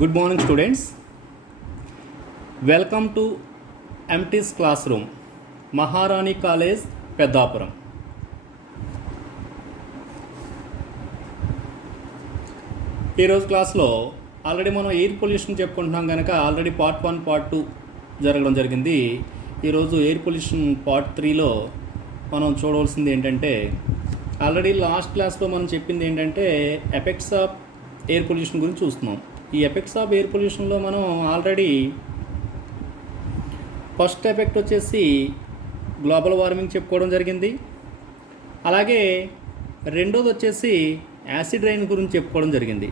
Good morning, students. Welcome to MT's classroom, Maharani College, Peddapuram. ఈరోజు క్లాస్లో already మనం air pollution చెప్పుకుంటున్నాం కనుక ఆల్రెడీ పార్ట్ 1 పార్ట్ 2 జరగడం జరిగింది. ఈరోజు ఎయిర్ పొల్యూషన్ పార్ట్ 3లో మనం చూడవలసింది ఏంటంటే, ఆల్రెడీ లాస్ట్ క్లాస్లో మనం చెప్పింది ఏంటంటే ఎఫెక్ట్స్ ఆఫ్ ఎయిర్ పొల్యూషన్ గురించి చూస్తున్నాం. ఈ ఎఫెక్ట్స్ ఆఫ్ ఎయిర్ పొల్యూషన్లో మనం ఆల్రెడీ ఫస్ట్ ఎఫెక్ట్ వచ్చేసి గ్లోబల్ వార్మింగ్ చెప్పుకోవడం జరిగింది. అలాగే రెండోది వచ్చేసి యాసిడ్ రైన్ గురించి చెప్పుకోవడం జరిగింది.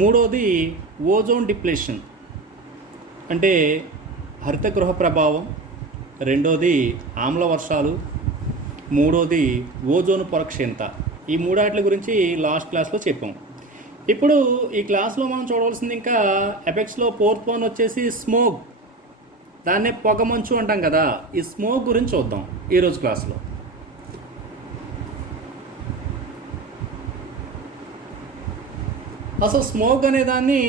మూడోది ఓజోన్ డిప్లేషన్ అంటే హరితగృహ ప్రభావం, రెండోది ఆమ్ల వర్షాలు, మూడోది ఓజోన్ పొర క్షీణత. ఈ మూడాట్ల గురించి లాస్ట్ క్లాస్లో చెప్పాం. ఇప్పుడు ఈ క్లాస్లో మనం చూడవలసింది ఇంకా ఎఫెక్ట్స్లో ఫోర్త్ వన్ వచ్చేసి స్మోక్, దాన్నే పొగమంచు అంటాం కదా. ఈ స్మోక్ గురించి చూద్దాం ఈరోజు క్లాస్లో. అసలు స్మోక్ అనే దాన్ని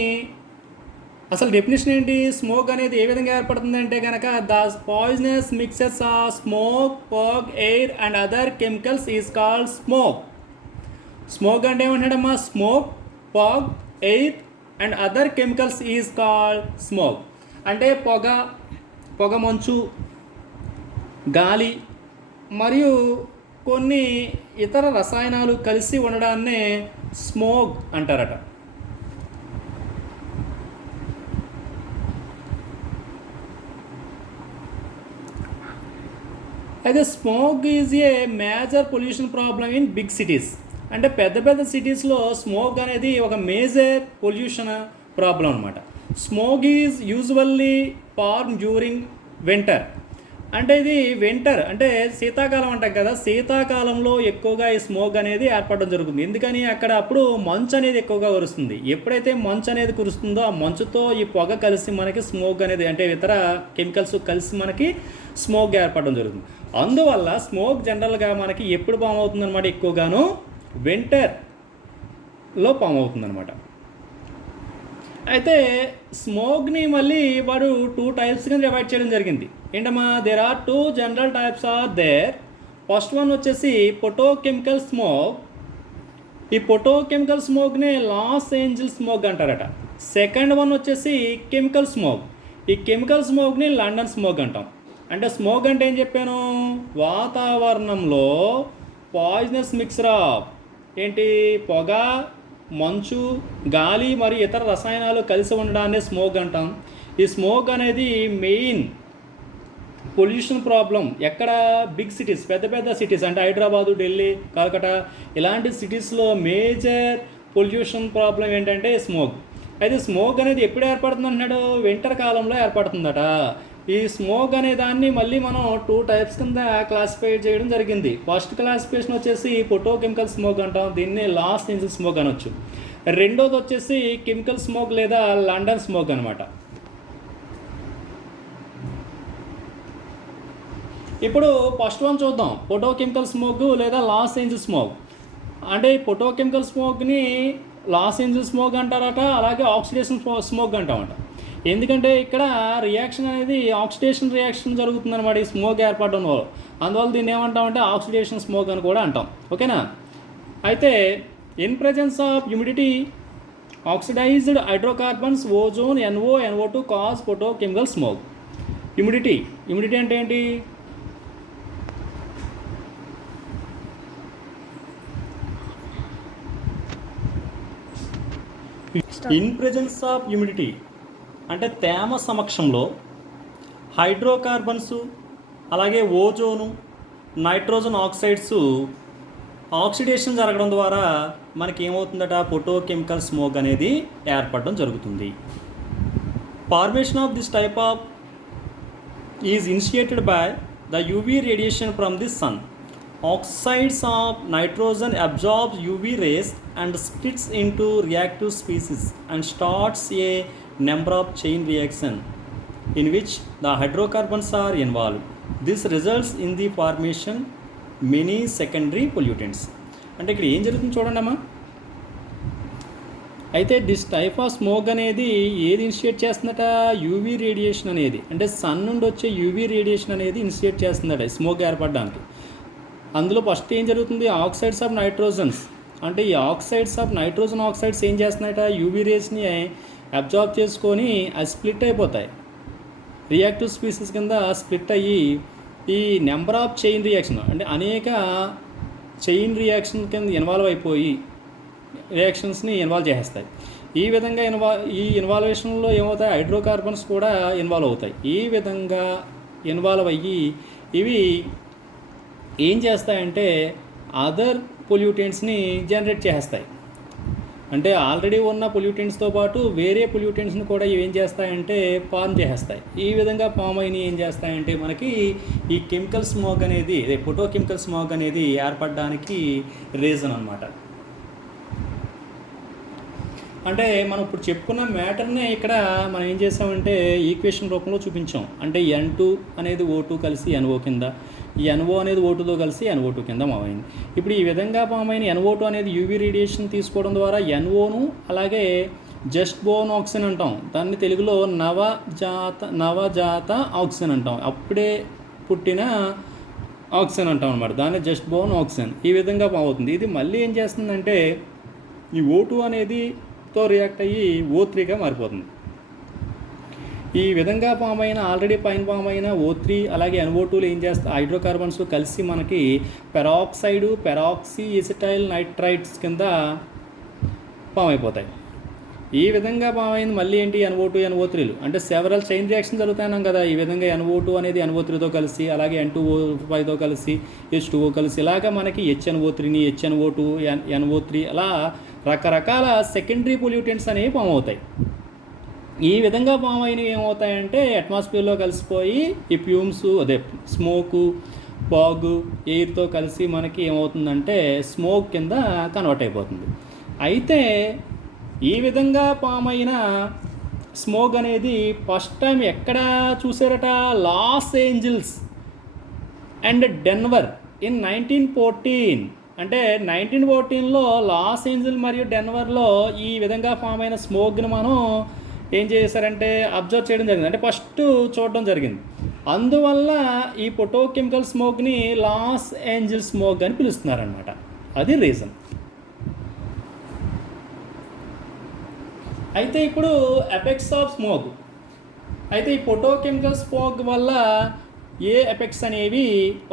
అసలు డెఫినేషన్ ఏంటి? స్మోక్ అనేది ఏ విధంగా ఏర్పడుతుంది అంటే కనుక the poisonous mixes of smoke, fog, air and other chemicals is called smoke. Smoke అంటే ఏమంటాడమ్మా? Smoke, fog, air and other chemicals is called smoke. అంటే పొగ మంచు, గాలి మరియు కొన్ని ఇతర రసాయనాలు కలిసి ఉండడాన్నే స్మోక్ అంటారట. అయితే smoke is a major pollution problem in big cities. అంటే పెద్ద పెద్ద సిటీస్లో స్మోక్ అనేది ఒక మేజర్ పొల్యూషన్ ప్రాబ్లం అనమాట. Smoke is usually form during winter. అంటే ఇది వింటర్ అంటే శీతాకాలం అంటాం కదా, శీతాకాలంలో ఎక్కువగా ఈ స్మోక్ అనేది ఏర్పడడం జరుగుతుంది. ఎందుకని అక్కడ అప్పుడు మంచు అనేది ఎక్కువగా కురుస్తుంది. ఎప్పుడైతే మంచు అనేది కురుస్తుందో ఆ మంచుతో ఈ పొగ కలిసి మనకి స్మోక్ అనేది అంటే ఇతర కెమికల్స్ కలిసి మనకి స్మోక్ ఏర్పడడం జరుగుతుంది. అందువల్ల స్మోక్ జనరల్గా మనకి ఎప్పుడు ఫామ్ అవుతుందన్నమాట? ఎక్కువగాను వింటర్లో ఫామ్ అవుతుందన్నమాట. అయితే స్మోక్ని మళ్ళీ వాడు 2 టైప్స్ కింద డివైడ్ చేయడం జరిగింది. ఏంటమ్మా? There are 2 general types are there. First one వచ్చేసి ఫోటోకెమికల్ స్మోక్. ఈ ఫోటోకెమికల్ స్మోక్ని లాస్ ఏంజల్స్ స్మోక్ అంటారట. సెకండ్ వన్ వచ్చేసి కెమికల్ స్మోక్. ఈ కెమికల్ స్మోక్ని లండన్ స్మోక్ అంటాం. అంటే స్మోక్ అంటే ఏం చెప్పాను? వాతావరణంలో పాయిజనస్ మిక్సర్ ఆఫ్ ఏంటి? పొగ, మంచు, గాలి మరియు ఇతర రసాయనాలు కలిసి ఉండడాన్ని స్మోక్ అంటాం. ఈ స్మోక్ అనేది మెయిన్ పొల్యూషన్ ప్రాబ్లం ఎక్కడ? బిగ్ సిటీస్, పెద్ద పెద్ద సిటీస్ అంటే హైదరాబాదు, ఢిల్లీ, కలకటా ఇలాంటి సిటీస్లో మేజర్ పొల్యూషన్ ప్రాబ్లం ఏంటంటే స్మోక్. అయితే స్మోక్ అనేది ఎప్పుడు ఏర్పడుతుంది అంటున్నాడు? వింటర్ కాలంలో ఏర్పడుతుందట. ఈ స్మోక్ అనే దాన్ని మళ్ళీ మనం 2 టైప్స్ కింద క్లాసిఫై చేయడం జరిగింది. ఫస్ట్ క్లాసిఫికేషన్ వచ్చేసి ఫోటోకెమికల్ స్మోక్ అంటాం, దీన్ని లాస్ ఏంజల్స్ స్మోక్ అనొచ్చు. రెండోది వచ్చేసి కెమికల్ స్మోక్ లేదా లండన్ స్మోక్ అనమాట. ఇప్పుడు ఫస్ట్ వన్ చూద్దాం, ఫోటోకెమికల్ స్మోక్ లేదా లాస్ ఏంజల్స్ స్మోక్. అంటే ఫోటోకెమికల్ స్మోక్ని లాస్ ఏంజల్స్ స్మోక్ అంటారట, అలాగే ఆక్సిడేషన్ స్మోక్ అంటామట. ఎందుకంటే ఇక్కడ రియాక్షన్ అనేది ఆక్సిడేషన్ రియాక్షన్ జరుగుతుందన్నమాట ఈ స్మోక్ ఏర్పడడం వల్ల. అందువల్ల దీన్ని ఏమంటామంటే ఆక్సిడేషన్ స్మోక్ అని కూడా అంటాం. ఓకేనా? అయితే in presence of humidity, oxidized hydrocarbons, ozone, NO2 cause photochemical smoke. Humidity అంటే ఏంటి? ఇన్ ప్రెజెన్స్ ఆఫ్ హ్యూమిడిటీ అంటే తేమ సమక్షంలో హైడ్రోకార్బన్స్ అలాగే ఓజోను, నైట్రోజన్ ఆక్సైడ్స్ ఆక్సిడేషన్ జరగడం ద్వారా మనకి ఏమవుతుందట? ఫోటోకెమికల్ స్మోక్ అనేది ఏర్పడడం జరుగుతుంది. Formation of this type of is initiated by the UV radiation from the sun. Oxides of nitrogen absorbs UV rays and splits into reactive species and starts a number of chain reaction in which the hydrocarbons are involved. This results in the formation many secondary pollutants. అంటే ఇక్కడ ఏం జరుగుతుంది చూడండి అమ్మా. అయితే this type of smoke అనేది ఏది initiate చేస్తుందట, యూవీ రేడియేషన్ అనేది, అంటే సన్ నుండి వచ్చే యూవీ రేడియేషన్ అనేది ఇనిషియేట్ చేస్తుందట స్మోక్ ఏర్పడడానికి. అందులో ఫస్ట్ ఏం జరుగుతుంది, ఆక్సైడ్స్ ఆఫ్ నైట్రోజన్స్, అంటే ఈ ఆక్సైడ్స్ ఆఫ్ నైట్రోజన్ ఆక్సైడ్స్ ఏం చేస్తున్నాయట, యూవీ రేస్ని అబ్జార్బ్ చేసుకొని అది స్ప్లిట్ అయిపోతాయి, రియాక్టివ్ స్పీసీస్ కింద స్ప్లిట్ అయ్యి ఈ నెంబర్ ఆఫ్ చైన్ రియాక్షన్, అంటే అనేక చైన్ రియాక్షన్ కింద ఇన్వాల్వ్ అయిపోయి రియాక్షన్స్ని ఇన్వాల్వ్ చేసేస్తాయి. ఈ విధంగా ఈ ఇన్వాల్వేషన్లో ఏమవుతాయి, హైడ్రోకార్బన్స్ కూడా ఇన్వాల్వ్ అవుతాయి. ఈ విధంగా ఇన్వాల్వ్ అయ్యి ఇవి ఏం చేస్తాయంటే అదర్ పొల్యూటెంట్స్ని జనరేట్ చేస్తాయి. అంటే ఆల్రెడీ ఉన్న పొల్యూటెంట్స్తో పాటు వేరే పొల్యూటెంట్స్ని కూడా ఇవి ఏం చేస్తాయంటే ఫార్మ్ చేసేస్తాయి. ఈ విధంగా ఫామ్ అయిన ఏం చేస్తాయంటే మనకి ఈ కెమికల్ స్మోక్ అనేది, ఫోటోకెమికల్ స్మోక్ అనేది ఏర్పడడానికి రీజన్ అనమాట. అంటే మనం ఇప్పుడు చెప్పుకున్న మ్యాటర్నే ఇక్కడ మనం ఏం చేసామంటే ఈక్వేషన్ రూపంలో చూపించాం. అంటే N2 అనేది O2 కలిసి NO కింద, ఈ NO అనేది O2తో కలిసి NO2 కింద మామైంది. ఇప్పుడు ఈ విధంగా మామైన NO2 అనేది యూవీ రేడియేషన్ తీసుకోవడం ద్వారా NOను అలాగే జస్ట్ బోర్న్ ఆక్సిజన్ అంటాం, దాన్ని తెలుగులో నవజాత ఆక్సిజన్ అంటాం, అప్పుడే పుట్టిన ఆక్సిజన్ అంటాం అనమాట, దాన్ని జస్ట్ బోర్న్ ఆక్సిజన్. ఈ విధంగా అవుతుంది. ఇది మళ్ళీ ఏం చేస్తుందంటే ఈ O2 అనేది తో రియాక్ట్ అయ్యి O3గా మారిపోతుంది. ఈ విధంగా ఫామ్ అయిన ఆల్రెడీ పైన ఫామ్ అయిన O3 అలాగే NO2లు ఏం చేస్తాయి, హైడ్రోకార్బన్స్ కలిసి మనకి పెరాక్సైడ్, పెరాక్సీ ఎసిటైల్ నైట్రైట్స్ కింద ఫామ్ అయిపోతాయి. ఈ విధంగా ఫామ్ అయింది మళ్ళీ ఏంటి, NO2 NO3లు, అంటే సెవరల్ చైన్ రియాక్షన్ జరుగుతున్నాం కదా. ఈ విధంగా NO2 అనేది NO3తో కలిసి, అలాగే N2O5తో కలిసి, H2O కలిసి, ఇలాగా మనకి HNO3ని HNO2 NO3 అలా రకరకాల సెకండరీ పొల్యూటెంట్స్ అనేవి ఫామ్ అవుతాయి. ఈ విధంగా ఫామ్ అయినవి ఏమవుతాయంటే అట్మాస్ఫియర్లో కలిసిపోయి ఈ ఫ్యూమ్స్, స్మోకు, ఫాగ్, ఎయిర్తో కలిసి మనకి ఏమవుతుందంటే స్మోక్ కింద కన్వర్ట్ అయిపోతుంది. అయితే ఈ విధంగా ఫామ్ అయిన స్మోక్ అనేది ఫస్ట్ టైం ఎక్కడ చూసారట, Los Angeles and Denver in 1914. అంటే 1914లో లాస్ ఏంజల్స్ మరియు డెన్వర్లో ఈ విధంగా ఫామ్ అయిన స్మోక్ని మనం ఏం చేశారంటే అబ్జర్వ్ చేయడం జరిగింది, అంటే ఫస్ట్ చూడడం జరిగింది. అందువల్ల ఈ ఫోటోకెమికల్ స్మోక్ని లాస్ ఏంజల్స్ స్మోక్ అని పిలుస్తున్నారనమాట. అది రీజన్. అయితే ఇప్పుడు ఎఫెక్ట్స్ ఆఫ్ స్మోక్, అయితే ఈ ఫోటోకెమికల్ స్మోక్ వల్ల ఏ ఎఫెక్ట్స్ అనేవి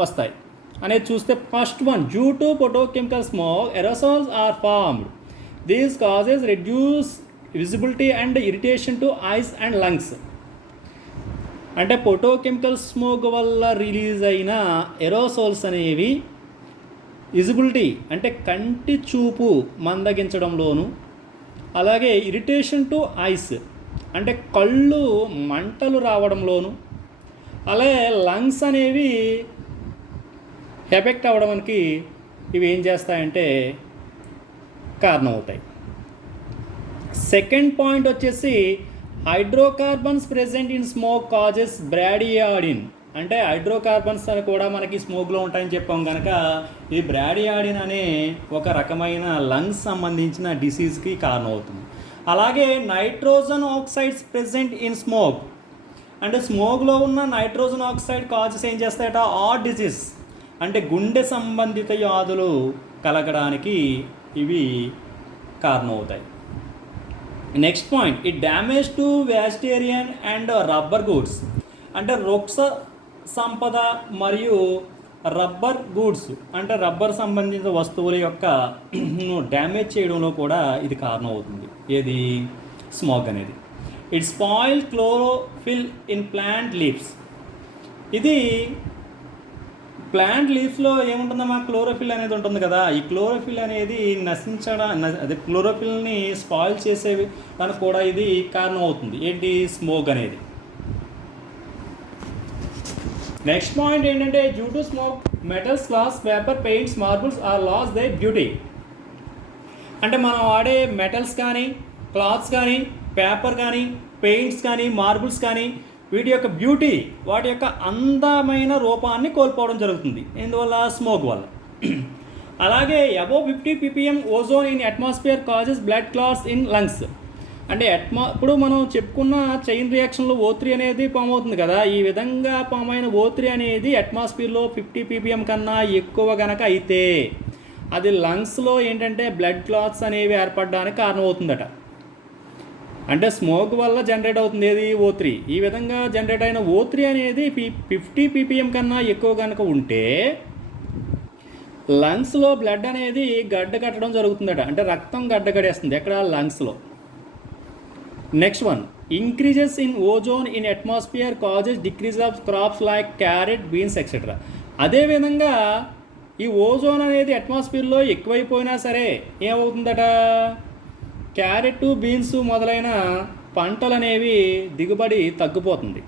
వస్తాయి అనేది చూస్తే, first one, due to photochemical smoke aerosols are formed. These causes reduce visibility and irritation to eyes and lungs. అంటే ఫోటోకెమికల్ స్మోక్ వల్ల రిలీజ్ అయిన ఎరోసోల్స్ అనేవి విజిబిలిటీ అంటే కంటి చూపు మందగించడంలోను, అలాగే ఇరిటేషన్ టు ఐస్ అంటే కళ్ళు మంటలు రావడంలోను, అలాగే లంగ్స్ అనేవి ఎఫెక్ట్ అవ్వడానికి ఇవి ఏం చేస్తాయంటే కారణమవుతాయి. సెకండ్ పాయింట్ వచ్చేసి hydrocarbons present in smoke causes బ్రాడియాడిన్. అంటే హైడ్రోకార్బన్స్ అని కూడా మనకి స్మోక్లో ఉంటాయని చెప్పాం కనుక ఈ బ్రాడియాడిన్ అనే ఒక రకమైన లంగ్స్ సంబంధించిన డిసీజ్కి కారణమవుతుంది. అలాగే nitrogen oxides present in smoke, అంటే స్మోక్లో ఉన్న నైట్రోజన్ ఆక్సైడ్ కాజెస్ ఏం చేస్తాయట, హార్ట్ డిసీజ్ అంటే గుండె సంబంధిత వ్యాధులు కలగడానికి ఇవి కారణమవుతాయి. Next point, it damage to vegetarian and rubber goods. అంటే వృక్ష సంపద మరియు రబ్బర్ గూడ్స్ అంటే రబ్బర్ సంబంధిత వస్తువుల యొక్క డ్యామేజ్ చేయడంలో కూడా ఇది కారణమవుతుంది. ఏది, స్మోక్ అనేది. It spoil chlorophyll in plant leaves. ఇది ప్లాంట్ లీవ్స్లో ఏముంటుందమ్మా, క్లోరోఫిల్ అనేది ఉంటుంది కదా. ఈ క్లోరోఫిల్ అనేది అదే క్లోరోఫిల్ని స్పాయిల్ చేసేవి దానికి కూడా ఇది కారణం అవుతుంది. ఏంటి, స్మోక్ అనేది. నెక్స్ట్ పాయింట్ ఏంటంటే, due to smoke metals, glass, paper, paints, marbles are loss they beauty. అంటే మనం వాడే మెటల్స్ కానీ, క్లాత్స్ కానీ, పేపర్ కానీ, పెయింట్స్ కానీ, మార్బుల్స్ కానీ వీటి యొక్క బ్యూటీ, వాటి యొక్క అందమైన రూపాన్ని కోల్పోవడం జరుగుతుంది. ఎందువల్ల, స్మోక్ వల్ల. అలాగే above 50 ppm ozone in atmosphere causes blood clots in lungs. అంటే ఇప్పుడు మనం చెప్పుకున్న చైన్ రియాక్షన్లో O3 అనేది ఫామ్ అవుతుంది కదా, ఈ విధంగా ఫామ్ అయిన O3 అనేది అట్మాస్ఫియర్లో 50 ppm కన్నా ఎక్కువ కనుక అయితే అది లంగ్స్లో ఏంటంటే బ్లడ్ క్లాట్స్ అనేవి ఏర్పడడానికి కారణమవుతుందట. అంటే స్మోక్ వల్ల జనరేట్ అవుతుంది ఏది O3. ఈ విధంగా జనరేట్ అయిన O3 అనేది 50 ppm కన్నా ఎక్కువ కనుక ఉంటే లంగ్స్లో బ్లడ్ అనేది గడ్డ కట్టడం జరుగుతుందట. అంటే రక్తం గడ్డ కట్టేస్తుంది ఎక్కడ, లంగ్స్లో. Next one, increases in ozone in atmosphere causes decrease of crops like carrot, beans etcetera. అదేవిధంగా ఈ ఓజోన్ అనేది అట్మాస్ఫియర్లో ఎక్కువైపోయినా సరే ఏమవుతుందట, క్యారెట్, బీన్స్ మొదలైన పంటలు అనేవి దిగుబడి తగ్గిపోతుంది.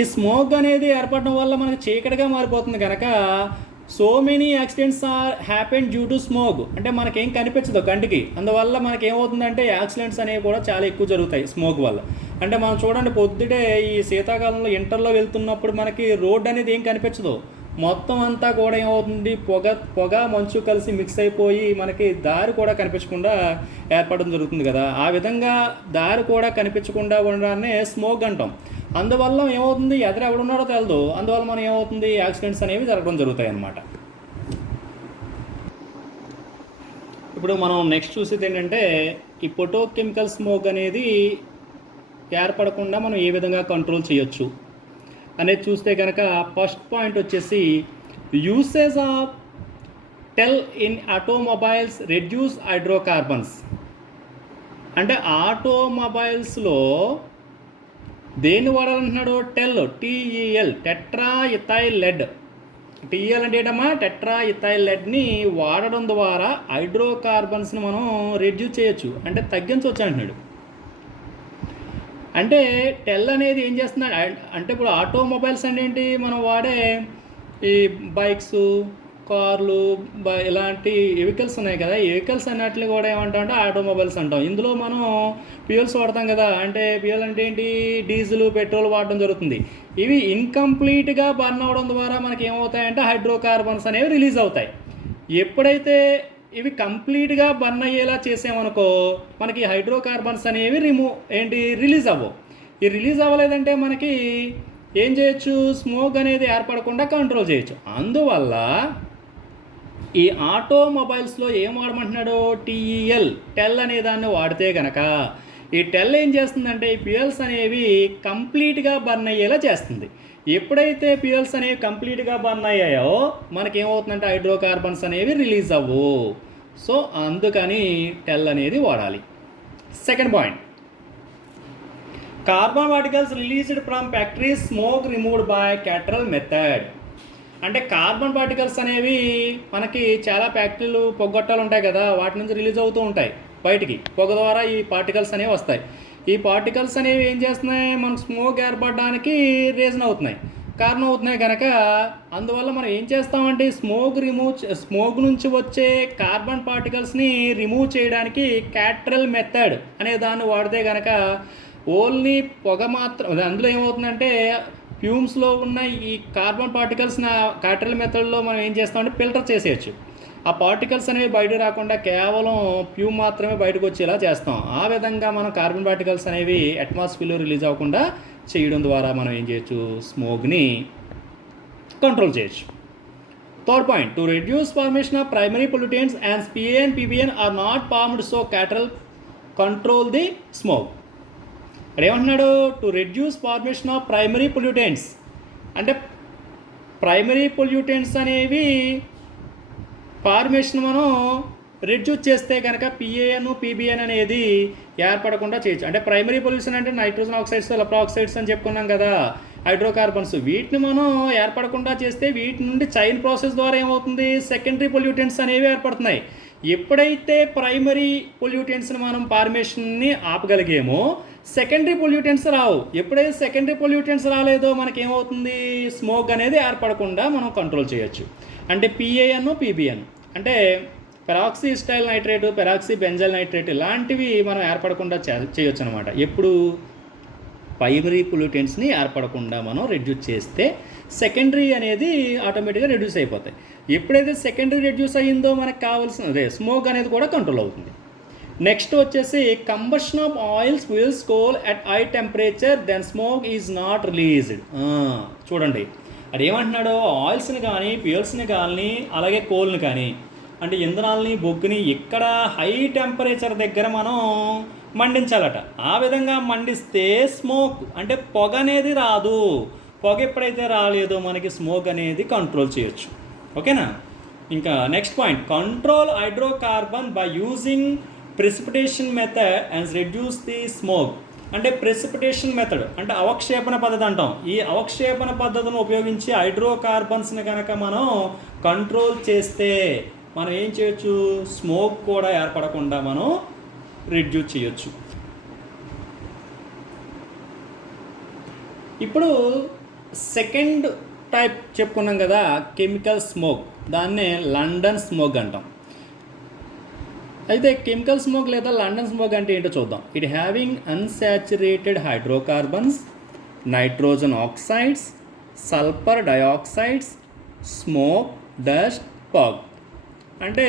ఈ స్మోక్ అనేది ఏర్పడడం వల్ల మనకు చీకటిగా మారిపోతుంది కనుక so many accidents are happen due to smoke. అంటే మనకేం కనిపించదు కంటికి, అందువల్ల మనకేమవుతుందంటే యాక్సిడెంట్స్ అనేవి కూడా చాలా ఎక్కువ జరుగుతాయి స్మోక్ వల్ల. అంటే మనం చూడండి, పొద్దుటే ఈ శీతాకాలంలో ఇంటర్లో వెళ్తున్నప్పుడు మనకి రోడ్ అనేది ఏం కనిపించదు, మొత్తం అంతా కూడా ఏమవుతుంది, పొగ మంచు కలిసి మిక్స్ అయిపోయి మనకి దారి కూడా కనిపించకుండా ఏర్పడడం జరుగుతుంది కదా. ఆ విధంగా దారి కూడా కనిపించకుండా ఉండడాన్ని స్మోక్ అంటాం. అందువల్ల ఏమవుతుంది, ఎవడున్నాడో తెలదు, అందువల్ల మనం ఏమవుతుంది, యాక్సిడెంట్స్ అనేవి జరగడం జరుగుతాయి అన్నమాట. ఇప్పుడు మనం నెక్స్ట్ చూసేది ఏంటంటే ఈ ఫోటోకెమికల్ స్మోక్ అనేది ఏర్పడకుండా మనం ఏ విధంగా కంట్రోల్ చేయొచ్చు అనేది చూస్తే కనుక ఫస్ట్ పాయింట్ వచ్చేసి usage of TEL in automobiles reduce hydrocarbons. అంటే ఆటోమొబైల్స్లో దేన్ని వాడాలంటున్నాడు, TEL tetra ethyl lead. TEL అంటే ఏంటమ్మా, టెట్రా ఇథైల్ లెడ్ని వాడడం ద్వారా హైడ్రోకార్బన్స్ని మనం రెడ్యూస్ చేయొచ్చు, అంటే తగ్గించవచ్చు అంటున్నాడు. అంటే టెల్ అనేది ఏం చేస్తున్నాడు అంటే ఇప్పుడు ఆటోమొబైల్స్ అంటే ఏంటి, మనం వాడే ఈ బైక్స్, కార్లు, ఇలాంటి వెహికల్స్ ఉన్నాయి కదా, ఈ వెహికల్స్ అన్నట్లు కూడా ఏమంటాం అంటే ఆటోమొబైల్స్ అంటాం. ఇందులో మనం ఫ్యూయల్స్ వాడతాం కదా, అంటే ఫ్యూయల్ అంటే ఏంటి, డీజిల్, పెట్రోల్ వాడడం జరుగుతుంది. ఇవి ఇన్కంప్లీట్గా బర్న్ అవ్వడం ద్వారా మనకి ఏమవుతాయంటే హైడ్రోకార్బన్స్ అనేవి రిలీజ్ అవుతాయి. ఎప్పుడైతే ఇవి కంప్లీట్గా బర్న్ అయ్యేలా చేసామనుకో మనకి హైడ్రోకార్బన్స్ అనేవి రిలీజ్ అవ్వవు. ఈ రిలీజ్ అవ్వలేదంటే మనకి ఏం చేయొచ్చు, స్మోక్ అనేది ఏర్పడకుండా కంట్రోల్ చేయొచ్చు. అందువల్ల ఈ ఆటోమొబైల్స్లో ఏం వాడమంటున్నాడు, టెల్ అనే దాన్ని వాడితే కనుక ఈ టెల్ ఏం చేస్తుందంటే ఈ ఫ్యూయల్స్ అనేవి కంప్లీట్గా బర్న్ అయ్యేలా చేస్తుంది. ఎప్పుడైతే ఫ్యూయల్స్ అనేవి కంప్లీట్గా బర్న్ అయ్యాయో మనకేమవుతుందంటే హైడ్రోకార్బన్స్ అనేవి రిలీజ్ అవ్వు. సో అందుకని టెల్ అనేది వాడాలి. Second point, carbon particles released from factories smoke removed by Cottrell method. అంటే కార్బన్ పార్టికల్స్ అనేవి మనకి చాలా ఫ్యాక్టరీలు, పొగ్గొట్టాలు ఉంటాయి కదా, వాటి నుంచి రిలీజ్ అవుతూ ఉంటాయి బయటికి, పొగ ద్వారా ఈ పార్టికల్స్ అనేవి వస్తాయి. ఈ పార్టికల్స్ అనేవి ఏం చేస్తున్నాయి, మనకు స్మోక్ ఏర్పడడానికి కారణం అవుతున్నాయి కనుక అందువల్ల మనం ఏం చేస్తామంటే స్మోక్ నుంచి వచ్చే కార్బన్ పార్టికల్స్ని రిమూవ్ చేయడానికి క్యాటరల్ మెథడ్ అనే దాన్ని వాడితే కనుక ఓన్లీ పొగ మాత్రం, అందులో ఏమవుతుందంటే ఫ్యూమ్స్లో ఉన్న ఈ కార్బన్ పార్టికల్స్ని క్యాటరల్ మెథడ్లో మనం ఏం చేస్తామంటే ఫిల్టర్ చేసేయచ్చు. ఆ పార్టికల్స్ అనేవి బయట రాకుండా కేవలం ఫ్యూమ్ మాత్రమే బయటకు వచ్చేలా చేస్తాం. ఆ విధంగా మనం కార్బన్ పార్టికల్స్ అనేవి అట్మాస్ఫియర్లో రిలీజ్ అవ్వకుండా చేయడం ద్వారా మనం ఏం చేయొచ్చు, స్మోక్ని కంట్రోల్ చేయొచ్చు. Third point, to reduce formation of primary pollutants and PAN, PBN are not formed so Cottrell control the smoke. ఇక్కడ ఏమంటున్నాడు, to reduce formation of primary pollutants. అంటే ప్రైమరీ పొల్యూటెంట్స్ అనేవి ఫార్మేషన్ మనం రెడ్యూస్ చేస్తే కనుక PAN, PBN అనేది ఏర్పడకుండా చేయొచ్చు. అంటే ప్రైమరీ పొల్యూషన్ అంటే నైట్రోజన్ ఆక్సైడ్స్, సల్ఫర్ ఆక్సైడ్స్ అని చెప్పుకున్నాం కదా, హైడ్రోకార్బన్స్, వీటిని మనం ఏర్పడకుండా చేస్తే వీటి నుండి చైన్ ప్రాసెస్ ద్వారా ఏమవుతుంది, సెకండరీ పొల్యూటెంట్స్ అనేవి ఏర్పడుతున్నాయి. ఎప్పుడైతే ప్రైమరీ పొల్యూటెంట్స్ని మనం ఫార్మేషన్ని ఆపగలిగేమో సెకండరీ పొల్యూటెంట్స్ రావు. ఎప్పుడైతే సెకండరీ పొల్యూటెంట్స్ రాలేదో మనకి ఏమవుతుంది, స్మోక్ అనేది ఏర్పడకుండా మనం కంట్రోల్ చేయొచ్చు. అంటే PAN, PBN అంటే peroxy style nitrate, peroxy benzyl nitrate ఇలాంటివి మనం ఏర్పడకుండా చేయొచ్చు అనమాట. ఎప్పుడు ప్రైమరీ పొల్యూటెంట్స్ని ఏర్పడకుండా మనం రెడ్యూస్ చేస్తే సెకండరీ అనేది ఆటోమేటిక్గా రెడ్యూస్ అయిపోతాయి. ఎప్పుడైతే సెకండరీ రెడ్యూస్ అయ్యిందో మనకు కావాల్సిన స్మోక్ అనేది కూడా కంట్రోల్ అవుతుంది. నెక్స్ట్ వచ్చేసి combustion of oils, fuels, coal at high temperature then smoke is not released. చూడండి అది ఏమంటున్నాడు, ఆయిల్స్ని కానీ ఫ్యూయల్స్ని కానీ అలాగే కోల్ని కానీ అంటే ఇంధనాలని బొగ్గుని ఇక్కడ హై టెంపరేచర్ దగ్గర మనం మండించాలట. ఆ విధంగా మండిస్తే స్మోక్ అంటే పొగ అనేది రాదు. పొగ ఎప్పుడైతే రాలేదో మనకి స్మోక్ అనేది కంట్రోల్ చేయొచ్చు. ఓకేనా. ఇంకా next point, control hydrocarbon by using precipitation method and reduce the smoke. అంటే ప్రెసిపిటేషన్ మెథడ్ అంటే అవక్షేపణ పద్ధతి అంటాం. ఈ అవక్షేపణ పద్ధతిని ఉపయోగించి హైడ్రోకార్బన్స్ని కనుక మనం కంట్రోల్ చేస్తే మనం ఏం చేయొచ్చు, స్మోక్ కూడా ఏర్పడకుండా మనం రెడ్యూస్ చేయొచ్చు. ఇప్పుడు సెకండ్ టైప్ చెప్పుకున్నాం కదా, కెమికల్ స్మోక్, దాన్నే లండన్ స్మోక్ అంటాం. అయితే కెమికల్ స్మోక్ లేదా లండన్ స్మోక్ అంటే ఏంటో చూద్దాం. It having unsaturated hydrocarbons, nitrogen oxides, sulphur dioxides, smoke, dust, fog. అంటే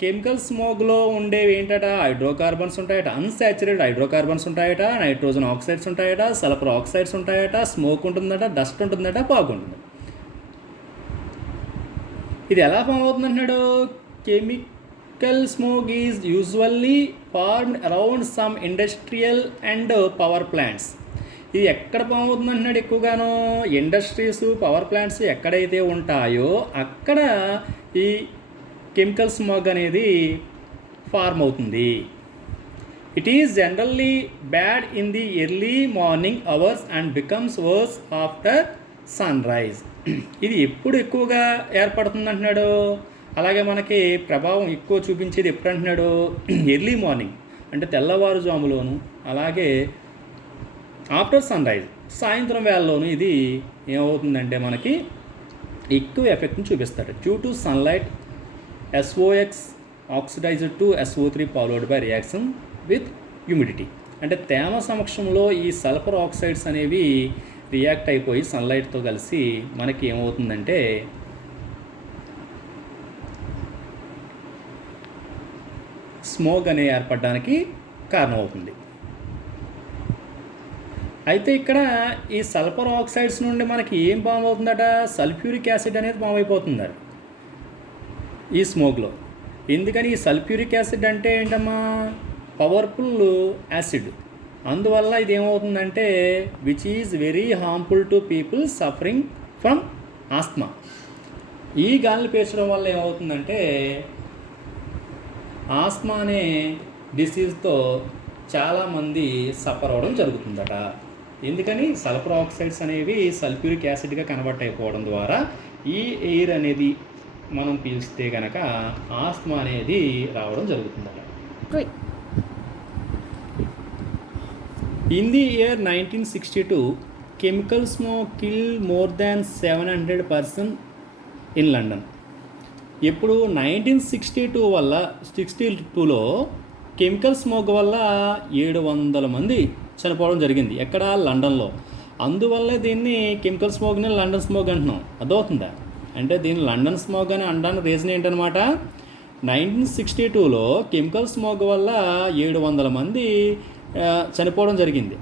కెమికల్ స్మోక్లో ఉండేవి ఏంటట, హైడ్రోకార్బన్స్ ఉంటాయట, అన్సాచురేటెడ్ హైడ్రోకార్బన్స్ ఉంటాయట, నైట్రోజన్ ఆక్సైడ్స్ ఉంటాయట, సల్ఫర్ ఆక్సైడ్స్ ఉంటాయట, స్మోక్ ఉంటుందట, డస్ట్ ఉంటుందట, ఫాగ్ ఉంటుంది. ఇది ఎలా ఫామ్ అవుతుంది అంటున్నాడు, chemical smoke is usually formed around some industrial and power plants. ఇది ఎక్కడ ఫామ్ అవుతుంది అంటున్నాడు, ఎక్కువగాను ఇండస్ట్రీస్, పవర్ ప్లాంట్స్ ఎక్కడైతే ఉంటాయో అక్కడ ఈ కెమికల్ స్మోక్ అనేది ఫార్మ్ అవుతుంది. It is generally bad in the early morning hours and becomes worse after sunrise. ఇది ఎప్పుడు ఎక్కువగా ఏర్పడుతుంది అంటున్నాడు. అలాగే మనకి ప్రభావం ఎక్కువ చూపించేది ఎప్పుడు అంటున్నాడు, ఎర్లీ మార్నింగ్ అంటే తెల్లవారుజాములోను, అలాగే ఆఫ్టర్ సన్ రైజ్ సాయంత్రం వేళలోను ఇది ఏమవుతుందంటే మనకి ఎక్కువ ఎఫెక్ట్ని చూపిస్తాడు. Due to sunlight SOx oxidized to SO3 followed by reaction with humidity. అంటే తేమ సమక్షంలో ఈ సల్ఫర్ ఆక్సైడ్స్ అనేవి రియాక్ట్ అయిపోయి సన్లైట్తో కలిసి మనకి ఏమవుతుందంటే స్మోక్ అనే ఏర్పడడానికి కారణమవుతుంది. అయితే ఇక్కడ ఈ సల్ఫర్ ఆక్సైడ్స్ నుండి మనకి ఏం ఫామ్ అవుతుందట, సల్ఫ్యూరిక్ యాసిడ్ అనేది ఫామ్ అయిపోతుంది ఈ స్మోక్లో. ఎందుకని ఈ సల్ఫ్యూరిక్ యాసిడ్ అంటే ఏంటమ్మా, పవర్ఫుల్ యాసిడ్. అందువల్ల ఇది ఏమవుతుందంటే which is very harmful to people suffering from asthma. ఈ గాలిని పీల్చడం వల్ల ఏమవుతుందంటే ఆస్మా అనే డిసీజ్తో చాలామంది సఫర్ అవ్వడం జరుగుతుందట. ఎందుకని సల్ఫర్ ఆక్సైడ్స్ అనేవి సల్ఫ్యూరిక్ యాసిడ్గా కన్వర్ట్ అయిపోవడం ద్వారా ఈ ఎయిర్ అనేది మనం పీల్స్తే కనుక ఆస్మా అనేది రావడం జరుగుతుందట. In the year 1962 chemical smoke kill more than 700 person in London. ఇప్పుడు 1962లో కెమికల్ స్మోక్ వల్ల 700 మంది చనిపోవడం జరిగింది. ఎక్కడ, లండన్లో. అందువల్ల దీన్ని కెమికల్ స్మోక్ని లండన్ స్మోక్ అంటున్నాం. అదవుతుందా అంటే దీన్ని లండన్ స్మోక్ అని అనడానికి రీజన్ ఏంటనమాట, 1962లో కెమికల్ స్మోక్ వల్ల 700 మంది చనిపోవడం జరిగింది.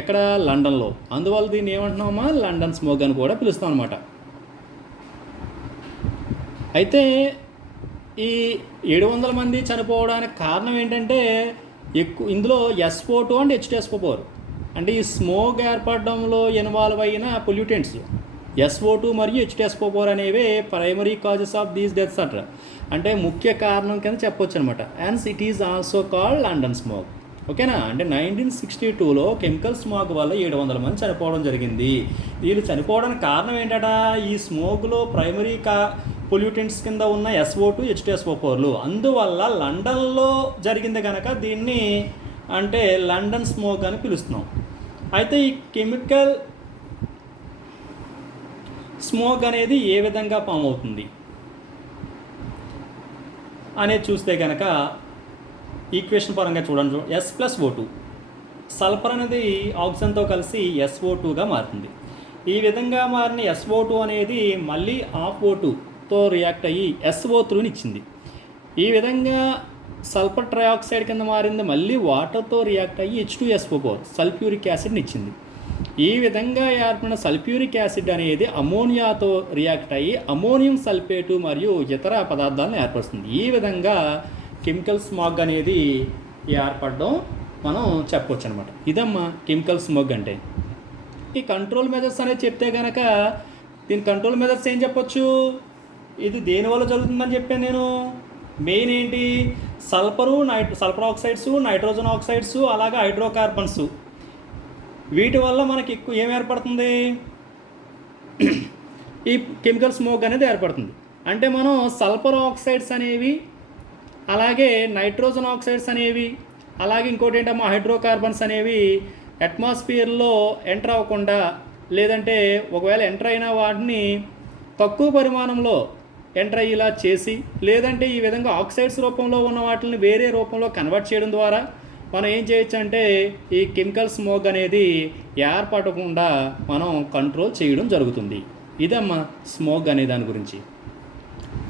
ఎక్కడ, లండన్లో. అందువల్ల దీన్ని ఏమంటున్నామా, లండన్ స్మోక్ అని కూడా పిలుస్తాం అనమాట. అయితే ఈ 700 మంది చనిపోవడానికి కారణం ఏంటంటే ఇందులో SO2 అండ్ H2SO4 అంటే ఈ స్మోక్ ఏర్పడడంలో ఇన్వాల్వ్ అయిన పొల్యూటెంట్స్ SO2 మరియు H2SO4 అనేవి primary causes of these deaths అంటారు. అంటే ముఖ్య కారణం కింద చెప్పొచ్చు అనమాట. And it is also called London smoke. ఓకేనా. అంటే 1962లో కెమికల్ స్మోక్ వల్ల 700 మంది చనిపోవడం జరిగింది. వీళ్ళు చనిపోవడానికి కారణం ఏంటట, ఈ స్మోక్లో ప్రైమరీ పొల్యూటెంట్స్ కింద ఉన్న SO2 H2SO4లు. అందువల్ల లండన్లో జరిగింది కనుక దీన్ని అంటే లండన్ స్మోక్ అని పిలుస్తున్నాం. అయితే ఈ కెమికల్ స్మోక్ అనేది ఏ విధంగా ఫామ్ అవుతుంది అనేది చూస్తే కనుక ఈక్వేషన్ పరంగా చూడండి. S+O2 సల్ఫర్ అనేది ఆక్సిజన్తో కలిసి SO2గా మారుతుంది. ఈ విధంగా మారిన SO2 అనేది మళ్ళీ హాఫ్ O2తో రియాక్ట్ అయ్యి SO3ని ఇచ్చింది. ఈ విధంగా సల్ఫర్ ట్రయాక్సైడ్ కింద మారింది మళ్ళీ వాటర్తో రియాక్ట్ అయ్యి H2SO4 సల్ఫ్యూరిక్ యాసిడ్ని ఇచ్చింది. ఈ విధంగా ఏర్పడిన సల్ఫ్యూరిక్ యాసిడ్ అనేది అమోనియాతో రియాక్ట్ అయ్యి అమోనియం సల్ఫేటు మరియు ఇతర పదార్థాలను ఏర్పరుస్తుంది. ఈ విధంగా కెమికల్ స్మాగ్ అనేది ఏర్పడడం మనం చెప్పవచ్చు అనమాట. ఇదమ్మా కెమికల్ స్మోగ్ అంటే. ఈ కంట్రోల్ మెజర్స్ అనేది చెప్తే కనుక దీని కంట్రోల్ మెజర్స్ ఏం చెప్పొచ్చు, ఇది దేనివల్ల జరుగుతుందని చెప్పాను నేను. మెయిన్ ఏంటి, సల్ఫర్ ఆక్సైడ్స్, నైట్రోజన్ ఆక్సైడ్స్, అలాగే హైడ్రోకార్బన్స్, వీటి వల్ల మనకి ఎక్కువ ఏం ఏర్పడుతుంది, ఈ కెమికల్ స్మోక్ అనేది ఏర్పడుతుంది. అంటే మనం సల్ఫర్ ఆక్సైడ్స్ అనేవి, అలాగే నైట్రోజన్ ఆక్సైడ్స్ అనేవి, అలాగే ఇంకోటి ఏంటమ్మా హైడ్రోకార్బన్స్ అనేవి అట్మాస్ఫియర్లో ఎంటర్ అవ్వకుండా, లేదంటే ఒకవేళ ఎంటర్ అయిన వాటిని తక్కువ పరిమాణంలో ఎంటర్ అయ్యేలా చేసి, లేదంటే ఈ విధంగా ఆక్సైడ్స్ రూపంలో ఉన్న వాటిని వేరే రూపంలో కన్వర్ట్ చేయడం ద్వారా మనం ఏం చేయొచ్చు అంటే ఈ కెమికల్ స్మోక్ అనేది ఏర్పడకుండా మనం కంట్రోల్ చేయడం జరుగుతుంది. ఇదమ్మా స్మోక్ అనే దాని గురించి.